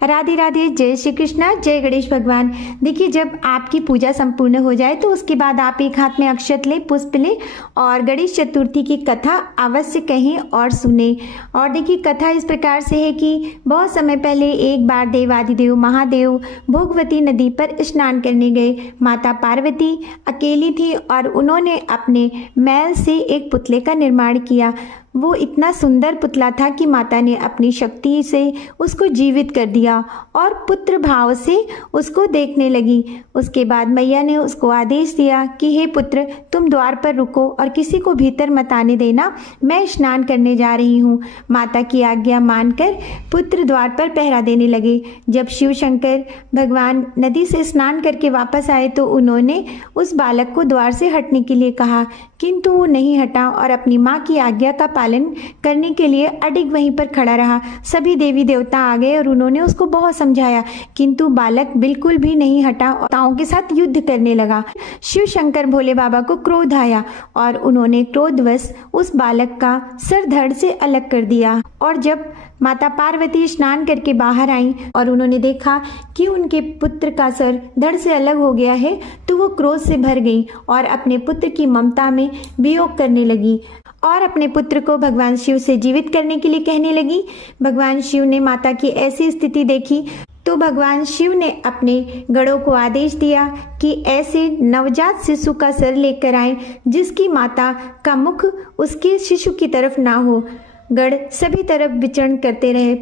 राधे राधे, जय श्री कृष्णा, जय गणेश भगवान। देखिए, जब आपकी पूजा संपूर्ण हो जाए तो उसके बाद आप एक हाथ में अक्षत ले, पुष्प ले और गणेश चतुर्थी की कथा अवश्य कहें और सुने। और देखिए, कथा इस प्रकार से है कि बहुत समय पहले एक बार देवादिदेव महादेव भोगवती नदी पर स्नान करने गए। माता पार्वती अकेली थी और उन्होंने अपने मैल से एक पुतले का निर्माण किया। वो इतना सुंदर पुतला था कि माता ने अपनी शक्ति से उसको जीवित कर दिया और पुत्र भाव से उसको देखने लगी। उसके बाद मैया ने उसको आदेश दिया कि हे पुत्र, तुम द्वार पर रुको और किसी को भीतर मत आने देना, मैं स्नान करने जा रही हूँ। माता की आज्ञा मानकर पुत्र द्वार पर पहरा देने लगे। जब शिव शंकर भगवान नदी से स्नान करके वापस आए तो उन्होंने उस बालक को द्वार से हटने के लिए कहा, किंतु वो नहीं हटा और अपनी माँ की आज्ञा का पालन करने के लिए अडिग वहीं पर खड़ा रहा। सभी देवी देवता आ गए और उन्होंने उसको बहुत समझाया, किंतु बालक बिल्कुल भी नहीं हटा और ताओं के साथ युद्ध करने लगा। शिव शंकर भोले बाबा को क्रोध आया और उन्होंने क्रोधवश उस बालक का सर धड़ से अलग कर दिया। और जब माता पार्वती स्नान करके बाहर आई और उन्होंने देखा कि उनके पुत्र का सर धड़ से अलग हो गया है तो वो क्रोध से भर गई और अपने पुत्र की ममता में वियोग करने लगी और अपने पुत्र को भगवान शिव से जीवित करने के लिए कहने लगी। भगवान शिव ने माता की ऐसी स्थिति देखी तो भगवान शिव ने अपने गणों को आदेश दिया कि ऐसे नवजात शिशु का सर लेकर आए जिसकी माता का मुख उसके शिशु की तरफ ना हो। गण सभी तरफ विचरण करते रहे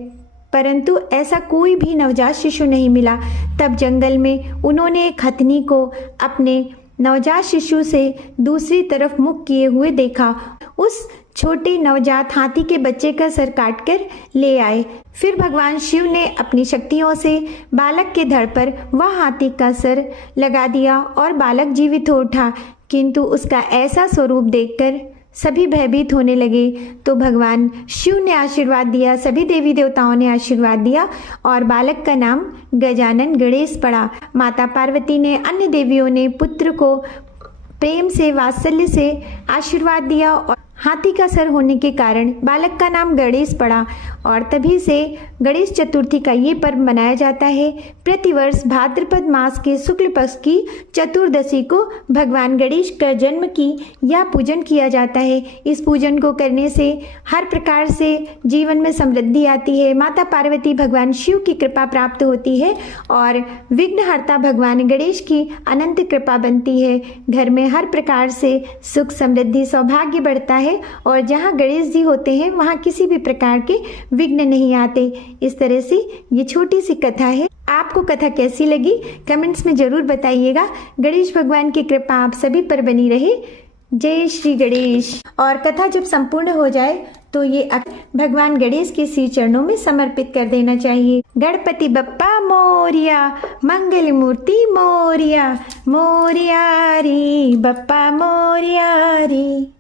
परंतु ऐसा कोई भी नवजात शिशु नहीं मिला। तब जंगल में उन्होंने एक हथनी को अपने नवजात शिशु से दूसरी तरफ मुख किए हुए देखा। उस छोटे नवजात हाथी के बच्चे का सर काटकर ले आए। फिर भगवान शिव ने अपनी शक्तियों से बालक के धड़ पर वह हाथी का सर लगा दिया और बालक जीवित हो उठा। किंतु उसका ऐसा स्वरूप देखकर सभी भयभीत होने लगे। तो भगवान शिव ने आशीर्वाद दिया, सभी देवी देवताओं ने आशीर्वाद दिया और बालक का नाम गजानन गणेश पड़ा। माता पार्वती ने, अन्य देवियों ने पुत्र को प्रेम से, वात्सल्य से आशीर्वाद दिया और हाथी का सर होने के कारण बालक का नाम गणेश पड़ा। और तभी से गणेश चतुर्थी का ये पर्व मनाया जाता है। प्रतिवर्ष भाद्रपद मास के शुक्ल पक्ष की चतुर्दशी को भगवान गणेश का जन्म की या पूजन किया जाता है। इस पूजन को करने से हर प्रकार से जीवन में समृद्धि आती है, माता पार्वती भगवान शिव की कृपा प्राप्त होती है और विघ्नहर्ता भगवान गणेश की अनंत कृपा बनती है। घर में हर प्रकार से सुख समृद्धि सौभाग्य बढ़ता है और जहाँ गणेश जी होते हैं वहाँ किसी भी प्रकार के विघ्न नहीं आते। इस तरह से ये छोटी सी कथा है। आपको कथा कैसी लगी कमेंट्स में जरूर बताइएगा। गणेश भगवान की कृपा आप सभी पर बनी रहे। जय श्री गणेश। और कथा जब संपूर्ण हो जाए तो ये भगवान गणेश के श्री चरणों में समर्पित कर देना चाहिए। गणपति बप्पा मोरिया, मंगल मूर्ति मोरिया, मोरिया रे बप्पा मोरिया रे।